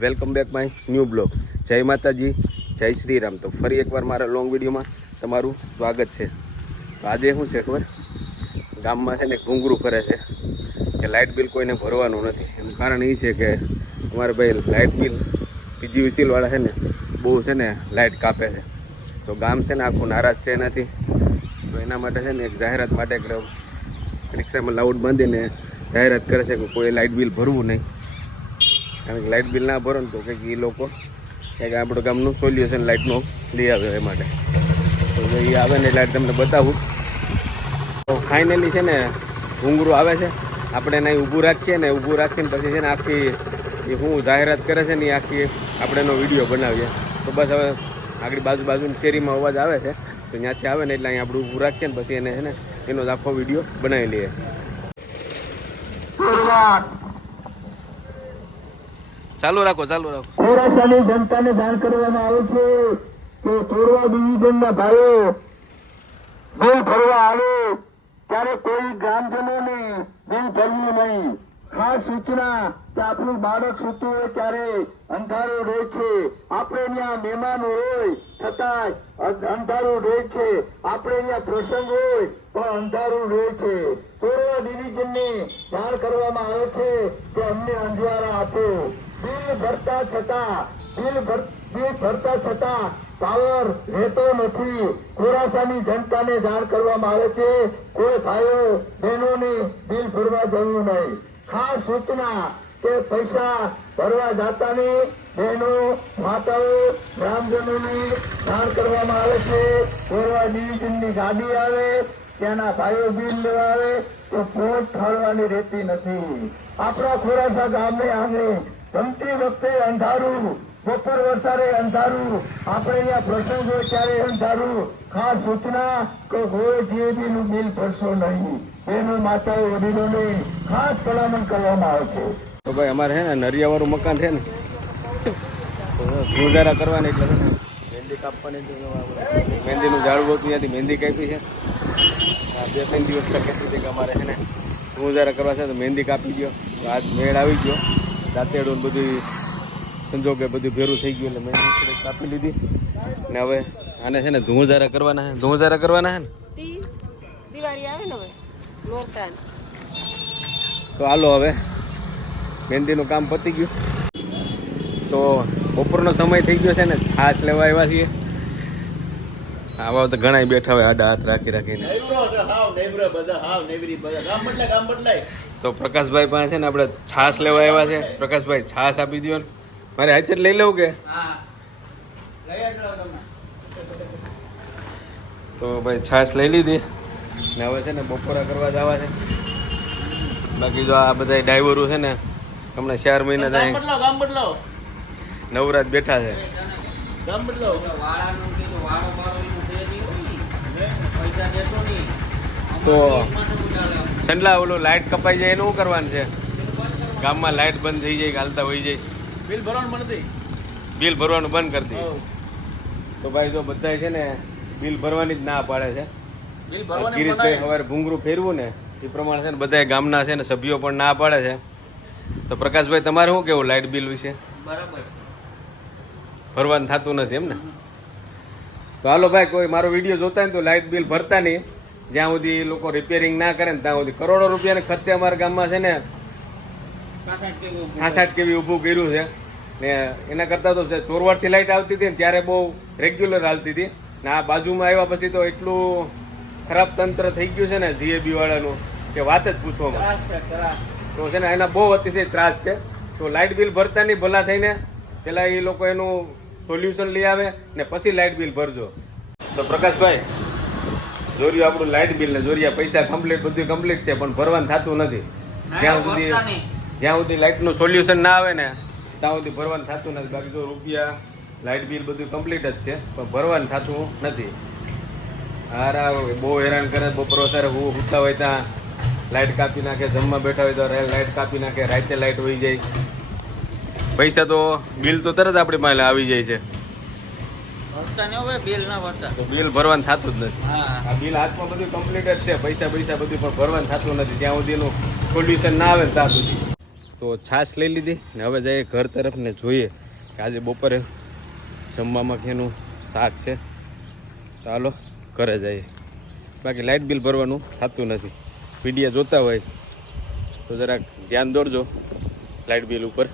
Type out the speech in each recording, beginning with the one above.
Welcome back my new blog. જય માતાજી, જય શ્રી રામ. તો ફરી એકવાર મારા લોંગ વિડીયોમાં તમારું સ્વાગત છે. તો આજે શું છે ખબર, ગામમાં છે ને ઘૂંઘરું કરે છે કે લાઇટ બિલ કોઈને ભરવાનું નથી. એનું કારણ એ છે કે અમારે ભાઈ લાઇટ બિલ PGVCL છે ને બહુ છે ને લાઇટ કાપે છે. તો ગામ છે ને આખું નારાજ છે એનાથી. તો એના માટે છે ને એક જાહેરાત માટે એક રિક્ષામાં લાઉડ બાંધીને જાહેરાત કરે છે કે કોઈ લાઇટ બિલ ભરવું નહીં. કારણ કે લાઇટ બિલ ના ભરો ને તો કંઈક એ લોકો કંઈક આપણું ગામનું સોલ્યુશન લાઇટનું લઈ આવે એ માટે. તો એ આવે ને એટલે તમને બતાવું. તો ફાઇનલી છે ને ઘૂંઘરું આવે છે, આપણે એને ઊભું રાખીએ ને ઊભું રાખીને પછી છે ને આખી એ શું જાહેરાત કરે છે ને એ આખી આપણે એનો વિડીયો બનાવીએ. તો બસ હવે આગળ બાજુની શેરીમાં અવાજ આવે છે તો ત્યાંથી આવે ને એટલે અહીં આપણે ઊભું રાખીએ ને પછી એને છે ને એનો જ આખો વિડીયો બનાવી લઈએ. ચાલુ રાખો. ખોરાસાની જનતાને જાણ કરવામાં આવે છે કે ચોરવા ડિવિઝનના ભાઈઓ બિલ ભરવા આવે ત્યારે કોઈ ગ્રામજનોને બિલ ભરવું નહીં. ખાસ સૂચના કે આપણું બાળક સૂતું હોય ત્યારે અંધારું રહે છે, આપણે ત્યાં મહેમાન હોય છતાં અંધારું રહે છે, આપણે ત્યાં પ્રસંગ હોય પણ અંધારું રહે છે. ચોરવા ડિવિઝનને જાણ કરવામાં આવે છે કે અમને અંજવારા આપો. બિલ ભરતા છતાં પાવર રહેતો નથી. ખોરાસાની જનતાને જાણ કરવામાં આવે છે કોઈ ભાઈઓ બહેનોને બિલ ભરવા જવું નહીં. ખાસ સૂચના કે પૈસા ભરવા જાતાની બહેનો માતાઓ ગ્રામજનોને જાણ કરવામાં આવે છે. ચોરવા ડિવિઝનની ગાડી આવે ત્યાંના ભાઈઓ બિલ લેવા આવે તો પહોંચ થાળવાની રહેતી નથી. આપણા ખોરાસા ગામને આંગણે જમતી વખતે અંધારું, બપોર વરસાદે અંધારું, આપણે અહીંયા પ્રસંગ હોય ત્યારે અંધારું. ખાસ સૂચના કે હોય જીએબીનું બિલ ભરશો નહીં. એનો માતાઓ વડીલોને ખાસ ભલામણ કરવામાં આવે છે. તો ભાઈ અમારે છે ને નરિયાવાળું મકાન છે ને ગુજારા કરવાની એટલે છે ને મહેંદી કાપવાની મહેંદીનું ઝાડવું હતું ત્યાંથી મહેંદી કાપી છે. આ 2-3 દિવસ કહેતી હતી કે અમારે છે ને ગુજારા કરવા છે તો મહેંદી કાપી ગયો. તો આજ મેળ આવી ગયો. દાંતેડું બધું સંજોગે બધું ભેરું થઈ ગયું એટલે મહેંદી થોડીક કાપી લીધી ને હવે આને છે ને ધુંજારા કરવાના છે. ધુંજારા કરવાના છે ને દિવાળી આવે ને હવે નોરતા. તો હાલો હવે મહેંદીનું કામ પતી ગયું. તો બપોરનો સમય થઈ ગયો છે ને છાશ લેવા આવ્યા છીએ. આવા તો ઘણા બેઠા હોય આડા હાથ રાખીને. તો પ્રકાશભાઈ પાસે છે ને આપણે છાશ લેવા આવ્યા છે. પ્રકાશભાઈ છાશ આપી દો ને. મારે હાથે જ લઈ લઉં કે? તો ભાઈ છાશ લઈ લીધી ને હવે છે ને બપોરા કરવા જવા છે. બાકી જો આ બધા ડ્રાઈવરો છે ને હમણાં 4 મહિના થાય નવરાત બેઠા છે. તો સંડલા ઓલું લાઇટ કપાઈ જાય એનું શું કરવાનું છે? ગામમાં લાઇટ બંધ થઈ જાય કે હાલતા હોઈ જાય બિલ ભરવાનું બંધ કરી દે. તો ભાઈ જો બધા છે ને બિલ ભરવાની જ ના પાડે છે. ગિરીશભાઈ સવારે ભૂંગરું ફેરવું ને એ પ્રમાણે છે ને બધા ગામના છે ને સભ્યો પણ ના પાડે છે. તો પ્રકાશભાઈ તમારે શું કેવું લાઇટ બિલ વિશે? બરાબર ભરવાનું થતું નથી એમ ને? તો હાલો ભાઈ, કોઈ મારો વિડીયો જોતા હોય તો લાઇટ બિલ ભરતા નહીં. જ્યાં સુધી લોકો રિપેરિંગ ના કરે ને ત્યાં સુધી કરોડો રૂપિયાને ખર્ચે અમારા ગામમાં છે ને 66 કેવી ઊભું કર્યું છે ને. એના કરતાં તો ચોરવાડથી લાઇટ આવતી હતી ને ત્યારે બહુ રેગ્યુલર હાલતી હતી ને આ બાજુમાં આવ્યા પછી તો એટલું ખરાબ તંત્ર થઈ ગયું છે ને જીએબી વાળાનું કે વાત જ પૂછવામાં. તો છે ને એના બહુ અતિશય ત્રાસ છે. તો લાઇટ બિલ ભરતા નહીં ભલા થઈને પહેલાં એ લોકો એનું સોલ્યુશન લઈ આવે ને પછી લાઇટ બિલ ભરજો. તો પ્રકાશભાઈ જોરિયો આપણું લાઇટ બિલ ને જોરિયા પૈસા કમ્પ્લીટ બધું કમ્પ્લીટ છે પણ ભરવાનું થતું નથી. જ્યાં સુધી લાઇટનું સોલ્યુશન ના આવે ને ત્યાં સુધી ભરવાનું થતું નથી. બાકી જો રૂપિયા લાઇટ બિલ બધું કમ્પ્લીટ જ છે પણ ભરવાનું થતું નથી. હારા બહુ હેરાન કરે. બપોર અત્યારે ઉઠતા હોય ત્યાં લાઇટ કાપી નાખે, જમવા બેઠા હોય તો લાઇટ કાપી નાખે, રાતે લાઇટ વહી જાય. પૈસા તો બિલ તો તરત આપણી પાસે આવી જાય છે. તો બિલ ભરવાનું થતું જ નથી. આ બિલ હાથમાં બધું કમ્પ્લીટ જ છે, પૈસા બધું પણ ભરવાનું થતું નથી. જ્યાં સુધી એનું સોલ્યુશન ના આવે ને ત્યાં સુધી. તો છાશ લઈ લીધી ને હવે જઈએ ઘર તરફ ને જોઈએ કે આજે બપોરે જમવામાં કેનું શાક છે. તો હાલો ઘરે જઈએ. બાકી લાઇટ બિલ ભરવાનું થતું નથી. વિડીયો જોતા હોય તો જરાક ધ્યાન દોરજો લાઇટ બિલ ઉપર,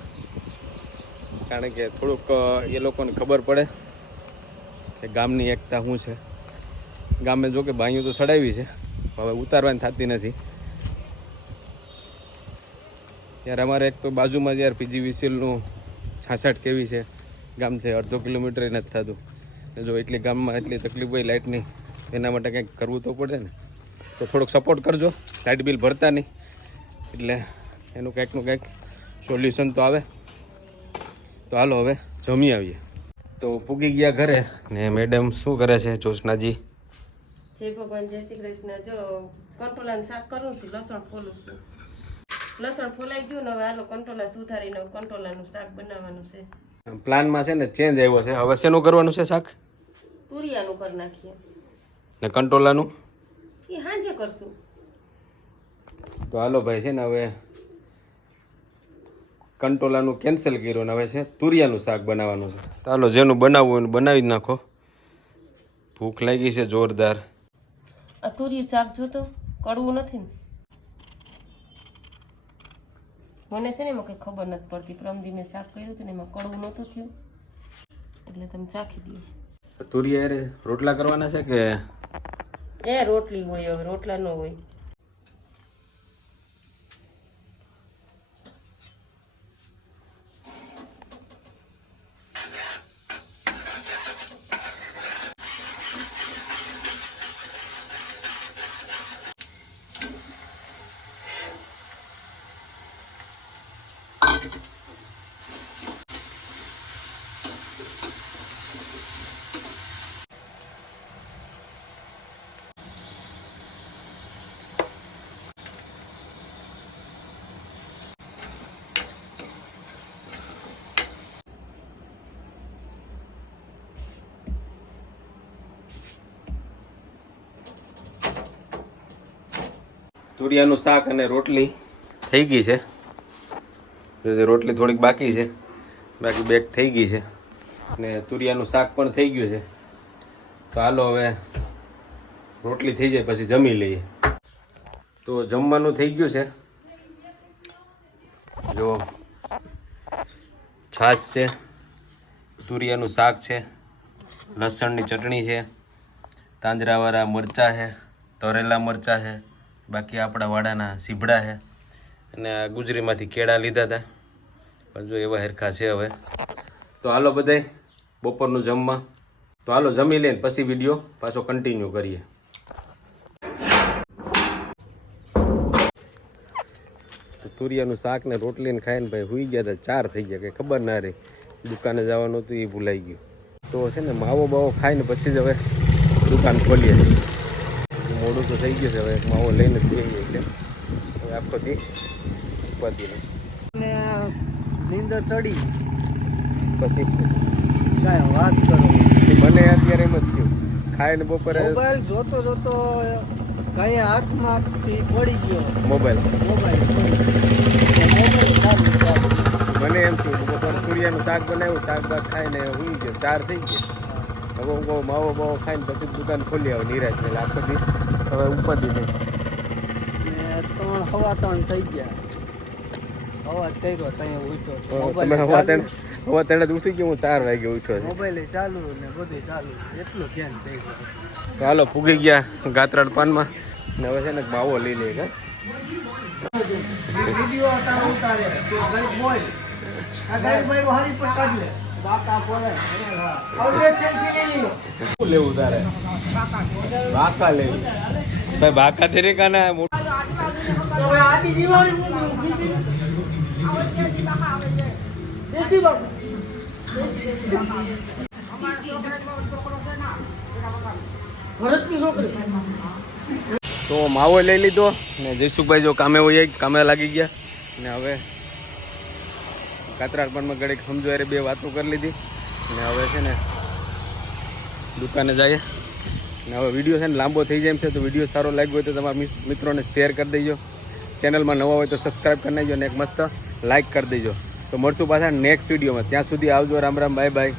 કારણ કે થોડુંક એ લોકોને ખબર પડે કે ગામની એકતા શું છે. ગામે જો કે ભાઈઓ તો સડાવી છે, હવે ઉતારવાની થતી નથી. યાર અમારે એક તો બાજુમાં યાર PGVCLનું 66 કેવી છે, ગામથી 1/2 કિલોમીટર નથી થતું. ને જો એટલી ગામમાં એટલી તકલીફ હોય લાઇટની, એના માટે કંઈક કરવું તો પડે ને. તો થોડોક સપોર્ટ કરજો, લાઇટ બિલ ભરતા નહીં એટલે એનું કંઈકનું કંઈક સોલ્યુશન તો આવે. તો હાલો હવે જમી આવીએ. તો પૂગી ગયા ઘરે ને મેડમ શું કરે છે જોશનાજી? જય ભગવાન, જય શ્રી કૃષ્ણ. જો કંટોલાનું શાક કરું છું, લસણ ફોલું છું. લસણ ફોલાઈ ગયું ને હવે હાલો કંટોલા સુધારીને કંટોલાનું શાક બનાવવાનું છે. પ્લાનમાં છે ને ચેન્જ આવ્યો છે. હવે શેનું કરવાનું છે શાક? તુરિયાનું કરી નાખીએ ને કંટોલાનું એ સાંજે કરશું. તો હાલો ભાઈ છે ને હવે કંટોલાનું કેન્સલ કર્યું ને હવે છે તુરિયાનું શાક બનાવવાનું છે. તો હાલો જેનું બનાવવું એનું બનાવી જ નાખો. ભૂખ લાગી છે જોરદાર. આ તુરિયું શાક જોતો કડવું નથી ને? મને છે ને એમાં કંઈ ખબર નથી પડતી. પ્રમદી મેં શાક કર્યું હતું ને એમાં કડવું નહોતું થયું, એટલે તમે ચાખી દો. તુરિયા યાર રોટલા કરવાના છે કે એ રોટલી હોય, હવે રોટલા ન હોય. તુરિયાનું શાક અને રોટલી થઈ ગઈ છે. રોટલી થોડીક બાકી છે, બાકી બેક થઈ ગઈ છે ને તુરિયાનું શાક પણ થઈ ગયું છે. તો હાલો હવે રોટલી થઈ જાય પછી જમી લઈએ. તો જમવાનું થઈ ગયું છે. જો છાશ છે, તુરિયાનું શાક છે, લસણની ચટણી છે, તાંજરાવાળા મરચાં છે, તરેલા મરચાં છે, બાકી આપણા વાડાના સીભડા છે અને આ ગુજરીમાંથી કેળા લીધા હતા પણ જો એવા હરખા છે હવે. તો હાલો બધાય બપોરનું જમવા. તો હાલો જમી લઈને પછી વિડીયો પાછો કન્ટિન્યુ કરીએ. તો તુરિયાનું શાક ને રોટલીને ખાઈને ભાઈ હુઈ ગયા હતા. 4 થઈ ગયા, કંઈ ખબર ના રહી. દુકાને જવાનું હતું એ ભૂલાઈ ગયું. તો છે ને માવો બાવો ખાઈને પછી જ હવે દુકાન ખોલીએ. મોડું તો થઈ ગયું છે, હવે માવો લઈને જ જોઈએ એટલે હવે આખો દી ઉપાધી નહીં. નીંદર ચડી પછી કાંઈ વાત કરો. મને અત્યારે એમ જ થયું, ખાઈને બપોરે મોબાઈલ જોતો જોતો કઈ હાથમાંથી પડી ગયો. મોબાઈલ મોબાઈલ મને એમ થયું બપોરે તુરિયાનું શાક બનાવ્યું, શાક બાક ખાઈને હુઈ ગયો. 4 થઈ ગયા. હવે હું કહું માવો બાવો ખાઈને પછી દુકાન ખોલી આવે નિરાશ એટલે આખો દી હવે ઉપાધી નહીં. 3:15 થઈ ગયા. અવાજ કર્યો ત્યાં ઉઠ્યો. તમે હવા તેણે જ ઉઠી ગયો. હું 4 વાગે ઉઠ્યો છે. મોબાઈલ ચાલુ ને બધું ચાલુ, એટલું ધ્યાન થઈ ગયું. તો હાલો ફૂગી ગયા ગાત્રાડ પાનમાં ને હવે છે ને માવો લઈ લઈએ. કે વિડિયો તારો ઉતારે તો ગરીબ બોલ આ ગરીબ ભાઈ હારી પર કાઢ લે. બાકા બોલે આવડે સેલ્ફી લઈ લો. શું લેવું તારે? બાકા લેવું ભાઈ. બાકા તેરે કાના તો આડી દિવાળી દેશી બાપુ ભરતની છોકરી. તો માવો લઈ લીધો ને જયસુખભાઈ જો કામે હોય કામે લાગી ગયા ને હવે કાતરાડ પાનમાં ઘડીક સમજો યારે 2 વાતો કરી લીધી ને હવે છે ને દુકાને જઈએ. ને હવે વિડીયો છે ને લાંબો થઈ જાય એમ છે. તો વિડીયો સારો લાગ્યો હોય તો તમારા મિત્રોને શેર કરી દેજો. ચેનલમાં નવા હોય તો સબસ્ક્રાઈબ કરી નાખજો અને એક મસ્ત લાઈક કરી દેજો. તો મળશું પાછા નેક્સ્ટ વિડીયોમાં. ત્યાં સુધી આવજો. Ram Ram, bye bye.